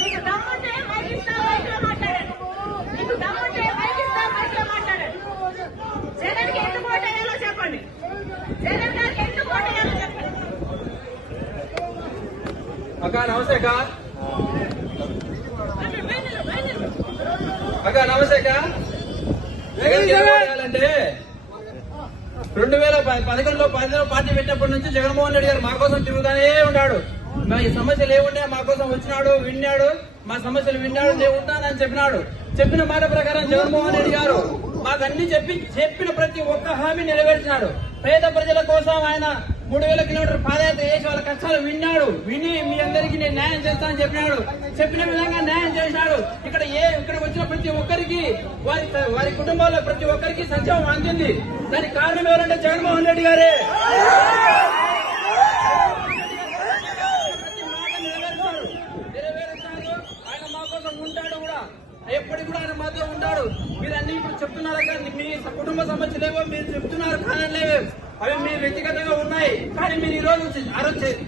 మీకు దమ్ముంటే మైక్ ఇస్తా, మైక్ లో మాట్లాడండి. మీకు దమ్ముంటే మైక్ ఇస్తా, మైక్ లో మాట్లాడండి. జగన్ కి ఎందుకు ఓటేయాలో చెప్పండి. జగన్ గారికి ఎందుకు ఓటేయాలో చెప్పండి. అక్క నమస్తే అక్క. అక్క నమస్తే అక్క. జగన్ ఓటేయాలంటే 2011లో పార్టీ పెట్టినప్పటి నుంచి జగన్మోహన్ రెడ్డి గారు మా కోసం తిరుగుతానే ఉన్నాడు. మా సమస్యలు ఏముండే మా కోసం వచ్చినాడు, విన్నాడు, మా సమస్యలు విన్నాడు, నేను ఉంటానని చెప్పినాడు. చెప్పిన మాట ప్రకారం జగన్మోహన్ రెడ్డి గారు మాకు అన్ని చెప్పిన ప్రతి ఒక్క హామీ నెరవేర్చినాడు. పేద ప్రజల కోసం ఆయన 3000 కిలోమీటర్ పాదయాత్ర చేసి వాళ్ళ కష్టాలు విని మీ అందరికీ నేను న్యాయం చేస్తానని చెప్పినాడు. చెప్పిన విధంగా న్యాయం చేసినాడు. ఇక్కడ వచ్చిన ప్రతి ఒక్కరికి వారి కుటుంబాల్లో ప్రతి ఒక్కరికి సంక్షేమం అందింది. దానికి కారణం ఎవరంటే జగన్మోహన్ రెడ్డి గారే. నెరవేరుస్తాడు. ఆయన మా కోసం ఉంటాడు కూడా, ఎప్పటికి కూడా ఆయన మాతో ఉంటాడు. మీరు అన్ని ఇప్పుడు చెప్తున్నారు కానీ మీ కుటుంబ సమస్యలేవో మీరు చెప్తున్నారు, కారణలేవో అవి మీరు వ్యక్తిగతంగా ఉన్నాయి. కానీ మీరు ఈ రోజు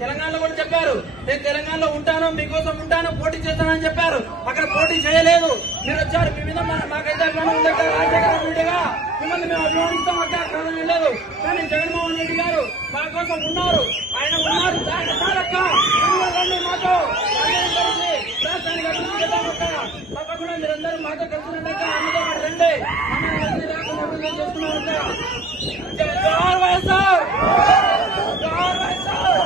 తెలంగాణలో కూడా చెప్పారు, నేను తెలంగాణలో ఉంటాను, మీకోసం ఉంటాను, పోటీ చేస్తానని చెప్పారు. అక్కడ పోటీ చేయలేదు. మీరు వచ్చారు, మీ మీద మాకైతే అభిమానం ఉండగా రాజశేఖర రెడ్డిగా మిమ్మల్ని మేము అభిమానిస్తాం అంటే కారణం లేదు. కానీ జగన్మోహన్ రెడ్డి గారు మా కోసం ఉన్నారు. ఆయన ఉన్నారు మాతో రాష్ట్రానికి అభివృద్ధి చేద్దామక్క. తప్పకుండా మీరందరూ మాతో కలిసినట్టు అన్నతో పాటు రండి. అభివృద్ధి చేస్తున్నామక్క. జోహార్ వైఎస్ఆర్, జోహార్ వైఎస్ఆర్.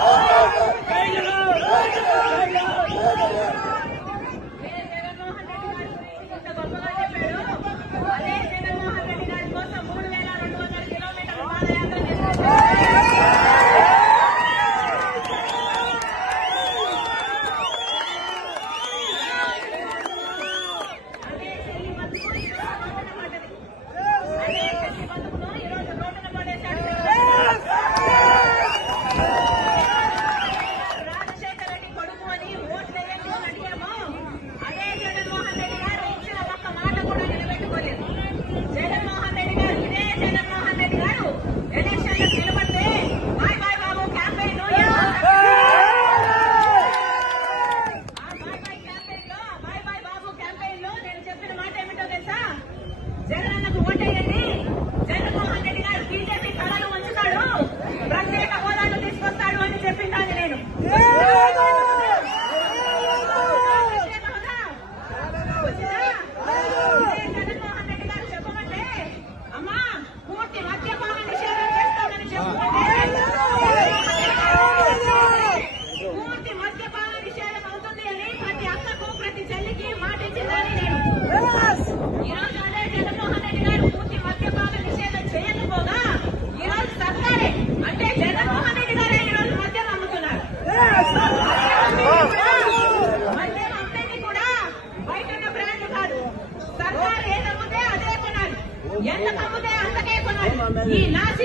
అదే జగన్మోహన్ రెడ్డి గారి కోసం 3200 కిలోమీటర్ల పాదయాత్ర చేశారు. రాజశేఖర రెడ్డి కొడుకు అని ఓట్లు వేయండి అని అడిగాము. అదే జగన్మోహన్ రెడ్డి గారు ఇచ్చిన ఒక్క మాట కూడా నిలబెట్టుకోలేదు. జగన్మోహన్ రెడ్డి గారు ఎలక్షన్లకు నిలబడితే బాయ్ బాయ్ బాబు క్యాంపెయిన్ లో నేను చెప్పిన మాట ఏమిటో తెలుసా? జగనన్నకు ఓటేయండి, జగన్మోహన్ రెడ్డి గారు బీజేపీ తలలు వంచుతాడు, ప్రత్యేక హోదాను తీసుకొస్తాడు అని చెప్పిందాన్ని నేను. జగన్మోహన్ రెడ్డి గారు చెప్పమంటే అమ్మా పూర్తి మద్యపాన నిషేధం చేస్తామని చెప్పమంటే పూర్తి మద్యపాన నిషేధం అవుతుంది అని ప్రతి అక్కకు ప్రతి చెల్లికి మాట ఇచ్చిందని నేను. ఈరోజు అదే జగన్మోహన్ రెడ్డి గారు పూర్తి మద్యపాన నిషేధం చేయకపోగా ఈరోజు సర్కారే అంటే జగన్మోహన్ రెడ్డి గారే ఈరోజు మద్యం అమ్ముతున్నారు. మద్యం అమ్మేది కూడా బయట ఉన్న బ్రాండ్ కాదు. సర్కారు ఏదమ్మితే అదే కొనాలి, ఎంత అమ్మితే అంతకే కొనాలి. ఈ నాసి